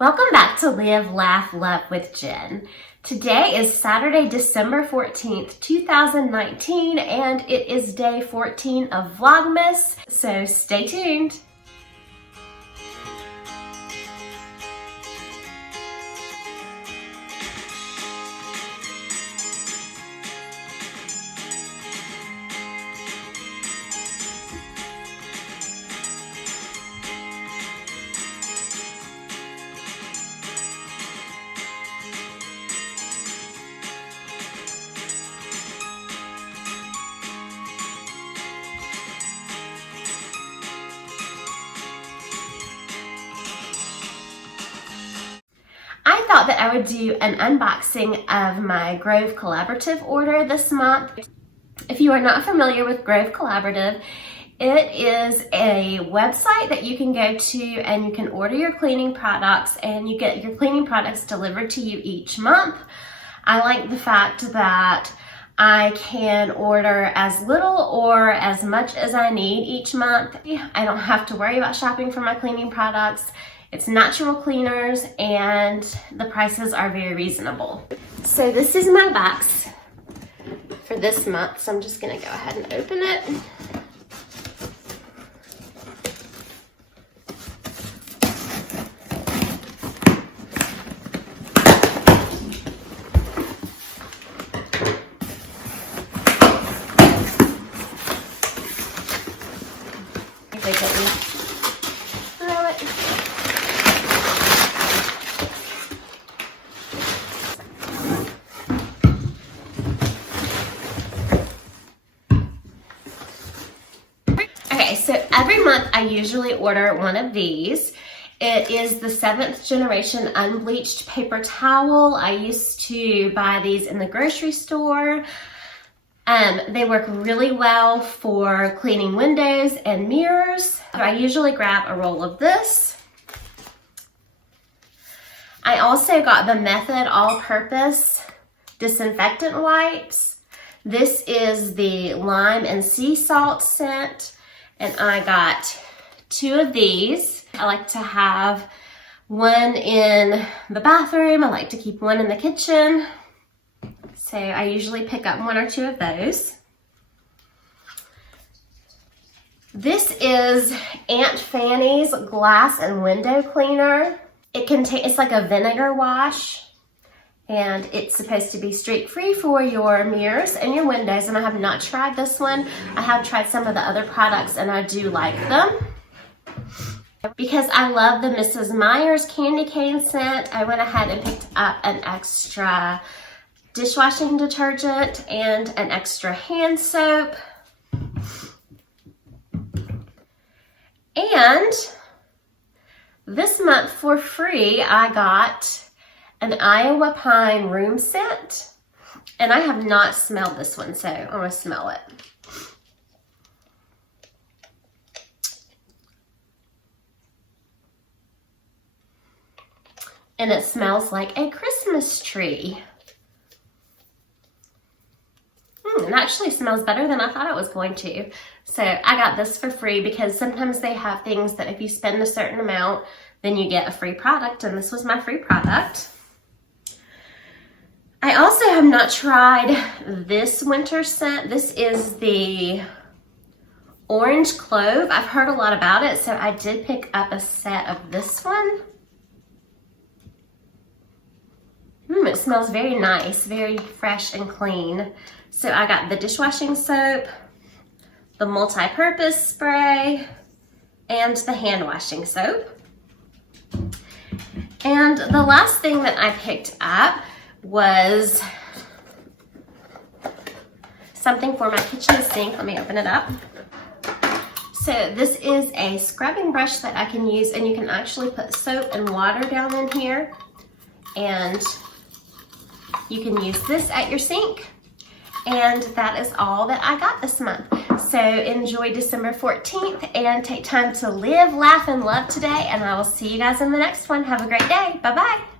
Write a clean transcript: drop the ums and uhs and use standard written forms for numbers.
Welcome back to Live, Laugh, Love with Jen. Today is Saturday, December 14th, 2019, and it is day 14 of Vlogmas, so stay tuned. I thought that I would do an unboxing of my Grove Collaborative order this month. If you are not familiar with Grove Collaborative, it is a website that you can go to and you can order your cleaning products and you get your cleaning products delivered to you each month. I like the fact that I can order as little or as much as I need each month. I don't have to worry about shopping for my cleaning products. It's natural cleaners and the prices are very reasonable. So this is my box for this month. So I'm just gonna go ahead and open it. Throw it. Okay, so every month I usually order one of these. It is the 7th generation unbleached paper towel. I used to buy these in the grocery store. They work really well for cleaning windows and mirrors. I usually grab a roll of this. I also got the Method all-purpose disinfectant wipes. This is the lime and sea salt scent. And I got 2 of these. I like to have one in the bathroom. I like to keep one in the kitchen. So I usually pick up 1 or 2 of those. This is Aunt Fanny's glass and window cleaner. It's like a vinegar wash. And it's supposed to be streak-free for your mirrors and your windows. And I have not tried this one. I have tried some of the other products and I do like them. Because I love the Mrs. Meyer's candy cane scent, I went ahead and picked up an extra dishwashing detergent and an extra hand soap. And this month for free, I got an Iowa Pine room scent, and I have not smelled this one, so I'm gonna smell it. And it smells like a Christmas tree. It actually smells better than I thought it was going to. So I got this for free because sometimes they have things that if you spend a certain amount, then you get a free product, and this was my free product. I also have not tried this winter scent. This is the Orange Clove. I've heard a lot about it, so I did pick up a set of this one. It smells very nice, very fresh and clean. So I got the dishwashing soap, the multi-purpose spray, and the hand washing soap. And the last thing that I picked up was something for my kitchen sink. Let me open it up. So this is a scrubbing brush that I can use, and you can actually put soap and water down in here, and you can use this at your sink. And that is all that I got this month. So enjoy December 14th and take time to live, laugh, and love today, and I will see you guys in the next one. Have a great day. Bye-bye.